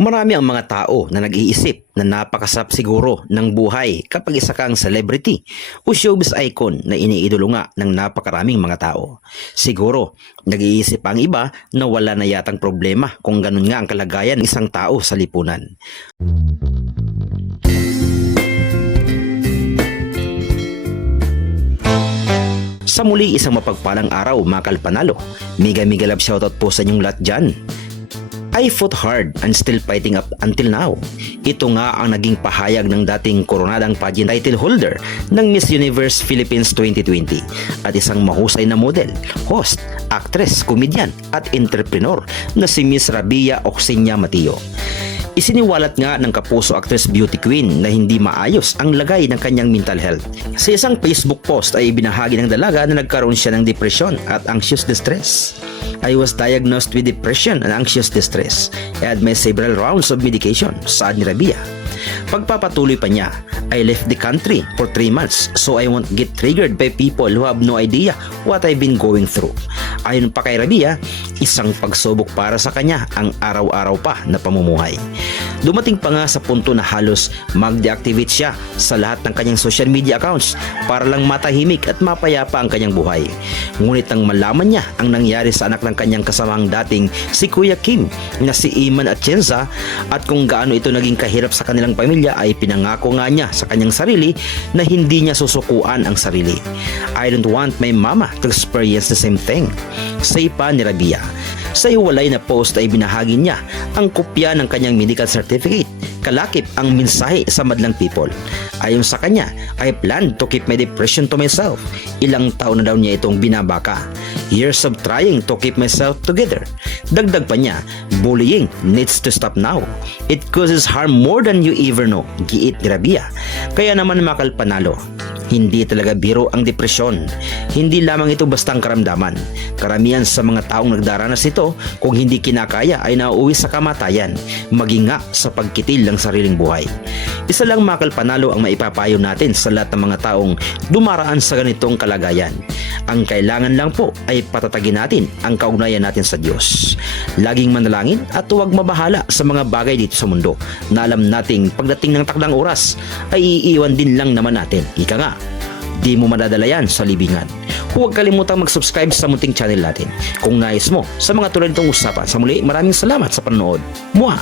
Marami ang mga tao na nag-iisip na napakasarap siguro ng buhay kapag isa kang celebrity o showbiz icon na iniidolo nga ng napakaraming mga tao. Siguro, nag-iisip ang iba na wala na yatang problema kung ganun nga ang kalagayan ng isang tao sa lipunan. Sa muli isang mapagpalang araw mga kalpanalo, mega love shoutout po sa inyong lahat dyan. I fought hard and still fighting up until now. Ito nga ang naging pahayag ng dating koronadang pageant title holder ng Miss Universe Philippines 2020 at isang mahusay na model, host, actress, komedyan at entrepreneur na si Miss Rabia Oxenia Mateo. Isiniwalat nga ng kapuso actress beauty queen na hindi maayos ang lagay ng kanyang mental health. Sa isang Facebook post ay ibinahagi ng dalaga na nagkaroon siya ng depression at anxious distress. I was diagnosed with depression and anxious distress. I had my several rounds of medication, saad ni Rabia. Pagpapatuloy pa niya, I left the country for 3 months so I won't get triggered by people who have no idea what I've been going through. Ayon pa kay Rabia, isang pagsubok para sa kanya ang araw-araw pa na pamumuhay. Dumating pa nga sa punto na halos mag-deactivate siya sa lahat ng kanyang social media accounts para lang matahimik at mapayapa ang kanyang buhay. Ngunit nang malaman niya ang nangyari sa anak ng kanyang kasamang dating si Kuya Kim na si Iman Atienza at kung gaano ito naging kahirap sa kanilang pamilya ay pinangako nga niya sa kanyang sarili na hindi niya susukuan ang sarili. I don't want my mama to experience the same thing, say pa ni Rabia. Sa iwalay na post ay binahagi niya ang kopya ng kanyang medical certificate, kalakip ang mensahe sa madlang people. Ayon sa kanya, I plan to keep my depression to myself. Ilang taon na daw niya itong binabaka. Years of trying to keep myself together. Dagdag pa niya, bullying needs to stop now. It causes harm more than you ever know, giit ni Rabia. Kaya naman makalpanalo, hindi talaga biro ang depresyon. Hindi lamang ito bastang karamdaman. Karamihan sa mga taong nagdaranas nito, kung hindi kinakaya ay nauuwi sa kamatayan, maging nga sa pagkitil ng sariling buhay. Isa lang makalpanalo ang maipapayo natin sa lahat ng mga taong dumaraan sa ganitong kalagayan. Ang kailangan lang po ay patatagin natin ang kaugnayan natin sa Diyos. Laging manalangin at huwag mabahala sa mga bagay dito sa mundo na alam nating pagdating ng takdang oras ay iiwan din lang naman natin. Ika nga, di mo madadala yan sa libingan. Huwag kalimutang mag-subscribe sa munting channel natin kung nais mo sa mga tulad nitong usapan. Sa muli, maraming salamat sa panonood. Mua!